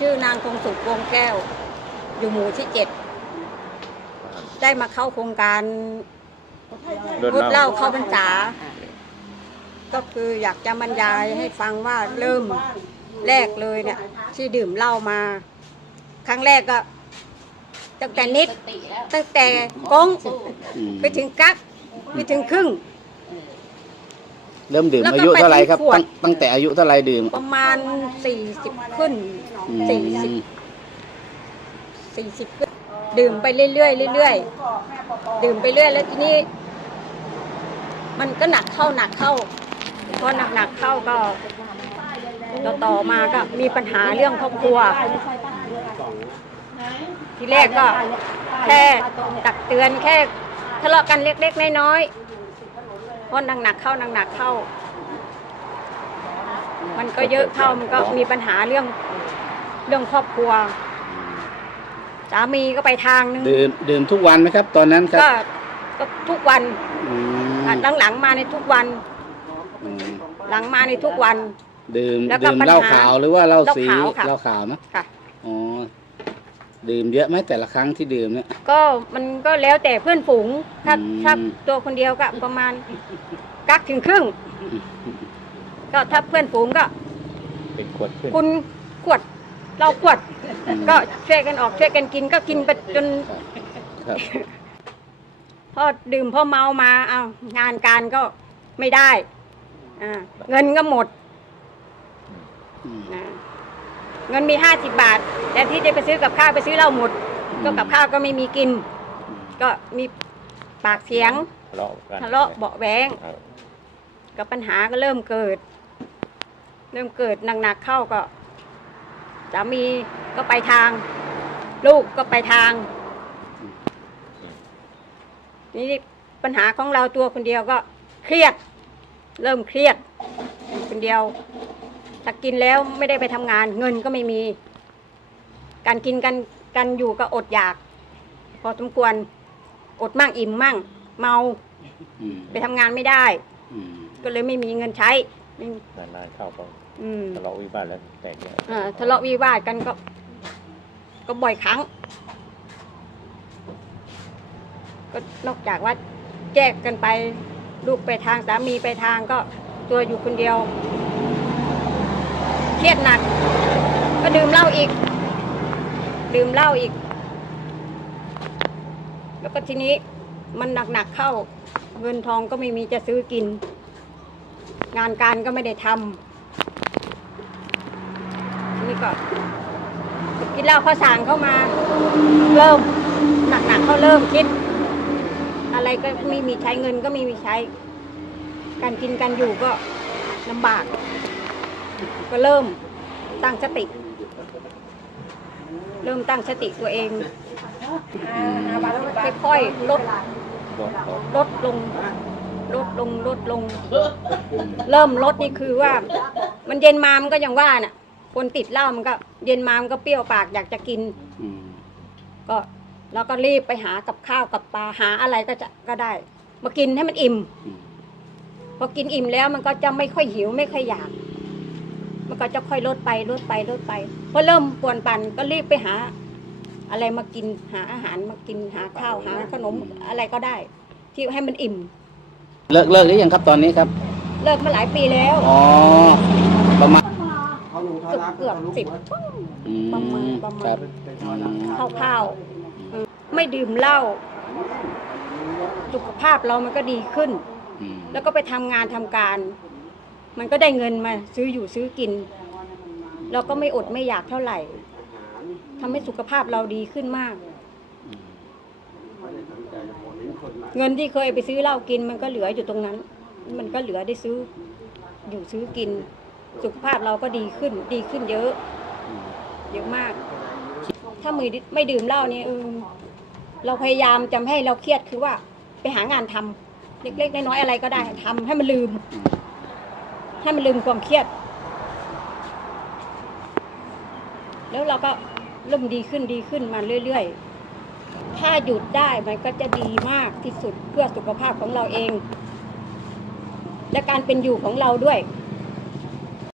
ชื่อนางคงสุขวงแก้ว อยู่หมู่ที่เจ็ดได้มาเข้าโครงการเดินงดเหเล่าล้าเข้าพรรษา ก็คืออยากจะบรรยายให้ฟังว่าเริ่มแรกเลยเนี่ย ที่ดื่มเหล้ามา ครั้งแรกก็ตั้งแต่นิดตั้งแต่ก้งอืมไปถึงกักไปถึงครึ่ง เริ่มดื่มแล้วก็อายุเท่าไหร่ครับไปที่ขวด ตั้งตั้งแต่อายุเท่าไหร่ดื่มประมาณสี่สิบขึ้นอืมสี่สิบสี่สิบขึ้นดื่มไปเรื่อยๆเรื่อยๆดื่มไปเรื่อย แล้วทีนี้ มันก็หนักเข้าหนักเข้าพอหนักหนักๆเข้าก็ต่อต่อมาก็มีปัญหาเรื่องครอบครัว ทีแรกก็ แค่ตักเตือนแค่ทะเลาะกันเล็กๆน้อย ๆพอหนักหนักๆเข้าหนักหนักๆเข้า มันก็เยอะเข้ามันก็มีปัญหาเรื่องเรื่องครอบครัวสามีก็ไปทางนึงดื่มดื่มทุกวันไหมครับ ตอนนั้นครับก็ก็ทุกวันอืมอะหลังๆมาในทุกวัน อืมหลังมาในทุกวัน ดื่มแล้วก็ดื่มปัญหาเหล้าขาวหรือว่าเหล้าเหล้าสีขาวค่ะ เหล้าขาวนะค่ะ อ๋อ ดื่มเยอะไหมแต่ละครั้งที่ดื่มเนี่ย ก็มันก็แล้วแต่เพื่อนฝูงถ้าอืม ถ้าตัวคนเดียวก็ประมาณกักถึงครึ่ง ก็ถ้าเพื่อนฝูงก็เป็นขวดขึ้น คุณขวด เราขวด อืม ก็ช่วยกันออกช่วยกันกินก็กินไปจนครับ พอดื่มพอเมามาเอางานการก็ไม่ได้อ่าเงินก็หมดอืม นะ เงินมีห้าสิบบาท แต่ที่จะไปซื้อกับข้าวไปซื้อเหล้าหมด ก็กับข้าวก็ไม่มีกิน ก็มีปากเสียงทะเลาะกันทะเลาะเบาะแวงครับก็ปัญหาก็เริ่มเกิด เริ่มเกิดหนักๆเข้าก็สามีก็ไปทาง ลูกก็ไปทาง นี่ปัญหาของเราตัวคนเดียวก็เครียด เริ่มเครียดอยู่คนเดียว ถ้ากินแล้วไม่ได้ไปทำงาน เงินก็ไม่มี การกินกันกันอยู่ก็อดอยาก พอสมควรอดมั่งอิ่มมั่ง เมาอืมไปทำงานไม่ได้ อืมก็เลยไม่มีเงินใช้ไม่มีนานๆเข้าก็อืมทะเลาะวิวาทแล้วแตกแยกเอ่อทะเลาะวิวาทกันก็ ก็บ่อยครั้ง ก็นอกจากว่าแยกกันไป ลูกไปทางสามีไปทางก็ตัวอยู่คนเดียว เครียดหนัก ก็ดื่มเหล้าอีก ดื่มเหล้าอีก แล้วก็ทีนี้มันหนักๆเข้า เงินทองก็ไม่มีจะซื้อกิน งานการก็ไม่ได้ทำทีนี้ก็กินเหล้าข้าวสารเข้ามา เริ่มหนักๆเขาเริ่มคิด อะไรก็ไม่มีใช้เงินก็ไม่มีใช้ การกินการอยู่ก็ลำบาก ก็เริ่มตั้งสติ เริ่มตั้งสติตัวเองค่อยๆลดลดลดลดลงลดลงลดลง เริ่มลดนี่คือว่า มันเย็นมามันก็ยังว่าน่ะ คนติดเหล้ามันก็ เย็นมามันก็เปรี้ยวปากอยากจะกินอืมก็เราก็รีบไปหากับข้าวกับปลาหาอะไรก็จะก็ได้ มากินให้มันอิ่มอืมพอกินอิ่มแล้วมันก็จะไม่ค่อยหิวไม่ค่อยอยาก มันก็จะค่อยลดไปลดไปลดไปพอเริ่มปวนปั่นก็รีบไปหา อะไรมากินหาอาหารมากินหาข้าวหาขนมอะไรก็ได้ ที่ให้มันอิ่ม เลิกเลิกหรือยังครับตอนนี้ครับ เลิกมาหลายปีแล้วอ๋อประมาณเกือบเกือบสิบอืมประมาณประมาณครับอืมข้าวๆอืมไม่ดื่มเหล้าสุขภาพเรามันก็ดีขึ้นอืมแล้วก็ไปทำงานทำการ มันก็ได้เงินมาซื้ออยู่ซื้อกิน เราก็ไม่อดไม่อยากเท่าไหร่ทำให้สุขภาพเราดีขึ้นมาก เงินที่เคยไปซื้อเหล้ากิน มันก็เหลืออยู่ตรงนั้น มันก็เหลือได้ซื้อ อยู่ซื้อกิน สุขภาพเราก็ดีขึ้น ดีขึ้นเยอะ เยอะมาก ถ้ามือไม่ดื่มเหล้านี่เออเราพยายามจำให้เราเครียดคือว่า ไปหางานทำเล็กๆน้อยๆอะไรก็ได้ทำให้มันลืม ให้มันลืมความเครียด แล้วเราก็เริ่มดีขึ้นดีขึ้นมาเรื่อยๆ ถ้าหยุดได้มันก็จะดีมากที่สุดเพื่อสุขภาพของเราเอง และการเป็นอยู่ของเราด้วย